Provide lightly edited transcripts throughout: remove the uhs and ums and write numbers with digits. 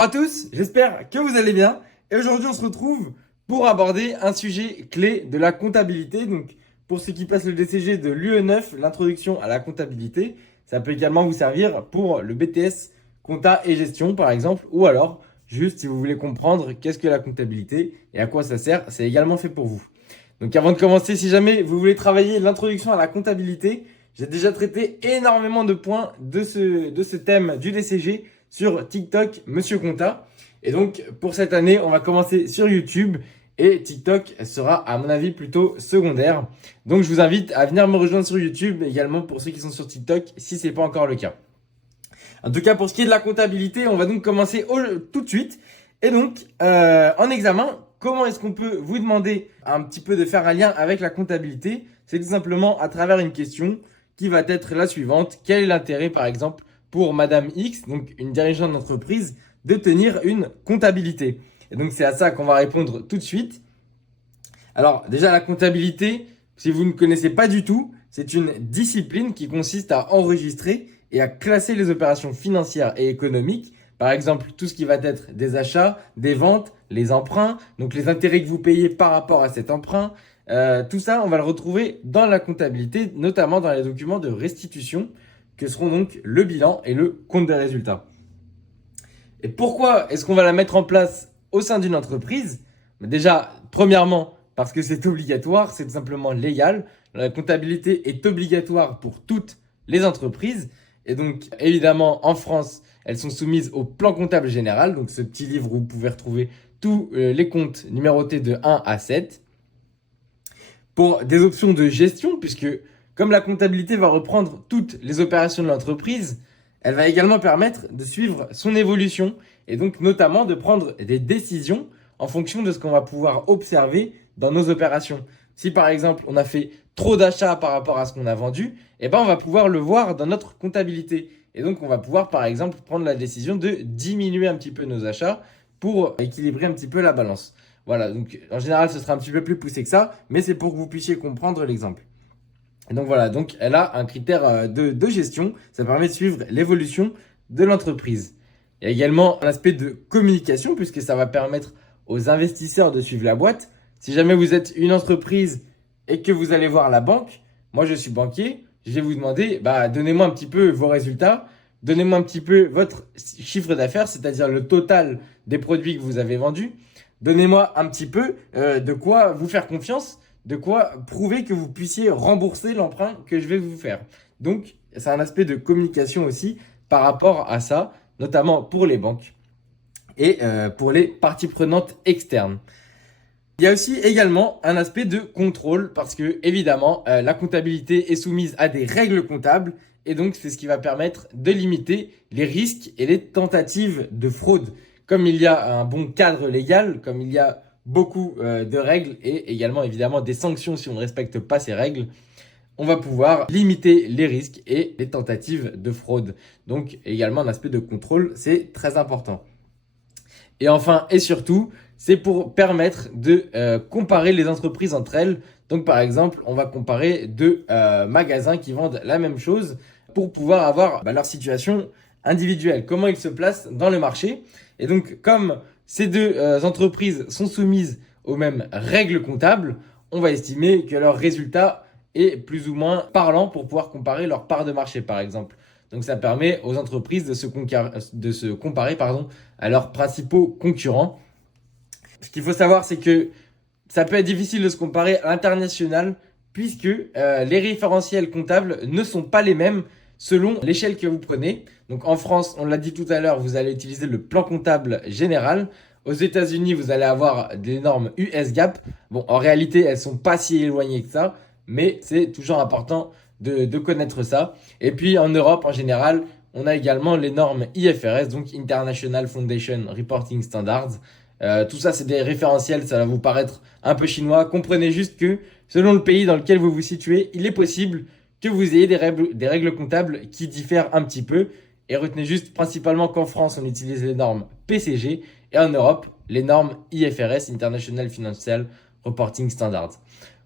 Bonjour à tous, j'espère que vous allez bien. Et aujourd'hui, on se retrouve pour aborder un sujet clé de la comptabilité. Donc, pour ceux qui passent le DCG de l'UE9, l'introduction à la comptabilité, ça peut également vous servir pour le BTS compta et gestion, par exemple, ou alors juste si vous voulez comprendre qu'est-ce que la comptabilité et à quoi ça sert, c'est également fait pour vous. Donc, avant de commencer, si jamais vous voulez travailler l'introduction à la comptabilité, j'ai déjà traité énormément de points de ce thème du DCG sur TikTok, Monsieur Compta. Et donc, pour cette année, on va commencer sur YouTube et TikTok sera, à mon avis, plutôt secondaire. Donc, je vous invite à venir me rejoindre sur YouTube également pour ceux qui sont sur TikTok si ce n'est pas encore le cas. En tout cas, pour ce qui est de la comptabilité, on va donc commencer tout de suite. Et donc, en examen, comment est-ce qu'on peut vous demander un petit peu de faire un lien avec la comptabilité? C'est tout simplement à travers une question qui va être la suivante. Quel est l'intérêt, par exemple, pour Madame X, donc une dirigeante d'entreprise, de tenir une comptabilité? Et donc, c'est à ça qu'on va répondre tout de suite. Alors, déjà, la comptabilité, si vous ne connaissez pas du tout, c'est une discipline qui consiste à enregistrer et à classer les opérations financières et économiques. Par exemple, tout ce qui va être des achats, des ventes, les emprunts, donc les intérêts que vous payez par rapport à cet emprunt. Tout ça, on va le retrouver dans la comptabilité, notamment dans les documents de restitution, que seront donc le bilan et le compte des résultats. Et pourquoi est-ce qu'on va la mettre en place au sein d'une entreprise? Déjà, premièrement, parce que c'est obligatoire, c'est tout simplement légal. La comptabilité est obligatoire pour toutes les entreprises. Et donc, évidemment, en France, elles sont soumises au plan comptable général. Donc, ce petit livre où vous pouvez retrouver tous les comptes numérotés de 1 à 7. Pour des options de gestion, puisque comme la comptabilité va reprendre toutes les opérations de l'entreprise, elle va également permettre de suivre son évolution et donc notamment de prendre des décisions en fonction de ce qu'on va pouvoir observer dans nos opérations. Si par exemple on a fait trop d'achats par rapport à ce qu'on a vendu, eh ben on va pouvoir le voir dans notre comptabilité. Et donc on va pouvoir par exemple prendre la décision de diminuer un petit peu nos achats pour équilibrer un petit peu la balance. Voilà, donc en général ce sera un petit peu plus poussé que ça, mais c'est pour que vous puissiez comprendre l'exemple. Et donc voilà, donc elle a un critère de gestion, ça permet de suivre l'évolution de l'entreprise. Il y a également un aspect de communication puisque ça va permettre aux investisseurs de suivre la boîte. Si jamais vous êtes une entreprise et que vous allez voir la banque, moi je suis banquier, je vais vous demander, donnez-moi un petit peu vos résultats, donnez-moi un petit peu votre chiffre d'affaires, c'est-à-dire le total des produits que vous avez vendus. Donnez-moi un petit peu de quoi vous faire confiance, de quoi prouver que vous puissiez rembourser l'emprunt que je vais vous faire. Donc, c'est un aspect de communication aussi par rapport à ça, notamment pour les banques et pour les parties prenantes externes. Il y a aussi également un aspect de contrôle parce que évidemment la comptabilité est soumise à des règles comptables et donc c'est ce qui va permettre de limiter les risques et les tentatives de fraude. Comme il y a un bon cadre légal, comme il y a beaucoup de règles et également évidemment des sanctions si on ne respecte pas ces règles, on va pouvoir limiter les risques et les tentatives de fraude. Donc également un aspect de contrôle, c'est très important. Et enfin et surtout, c'est pour permettre de comparer les entreprises entre elles. Donc par exemple, on va comparer deux magasins qui vendent la même chose pour pouvoir avoir leur situation individuelle, comment ils se placent dans le marché. Et donc comme ces deux entreprises sont soumises aux mêmes règles comptables, on va estimer que leur résultat est plus ou moins parlant pour pouvoir comparer leur part de marché par exemple. Donc ça permet aux entreprises de se comparer à leurs principaux concurrents. Ce qu'il faut savoir, c'est que ça peut être difficile de se comparer à l'international puisque les référentiels comptables ne sont pas les mêmes selon l'échelle que vous prenez. Donc en France, on l'a dit tout à l'heure, vous allez utiliser le plan comptable général. Aux États-Unis, vous allez avoir des normes US GAAP. Bon, en réalité, elles sont pas si éloignées que ça, mais c'est toujours important de connaître ça. Et puis en Europe, en général, on a également les normes IFRS, donc International Foundation Reporting Standards. Tout ça, c'est des référentiels, ça va vous paraître un peu chinois. Comprenez juste que selon le pays dans lequel vous vous situez, il est possible que vous ayez des règles comptables qui diffèrent un petit peu. Et retenez juste principalement qu'en France, on utilise les normes PCG et en Europe, les normes IFRS, International Financial Reporting Standards.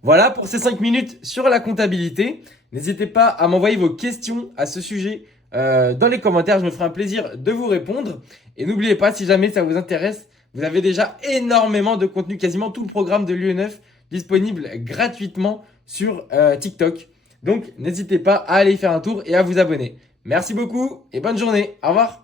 Voilà pour ces 5 minutes sur la comptabilité. N'hésitez pas à m'envoyer vos questions à ce sujet dans les commentaires. Je me ferai un plaisir de vous répondre. Et n'oubliez pas, si jamais ça vous intéresse, vous avez déjà énormément de contenu, quasiment tout le programme de l'UE9 disponible gratuitement sur TikTok. Donc n'hésitez pas à aller y faire un tour et à vous abonner. Merci beaucoup et bonne journée. Au revoir.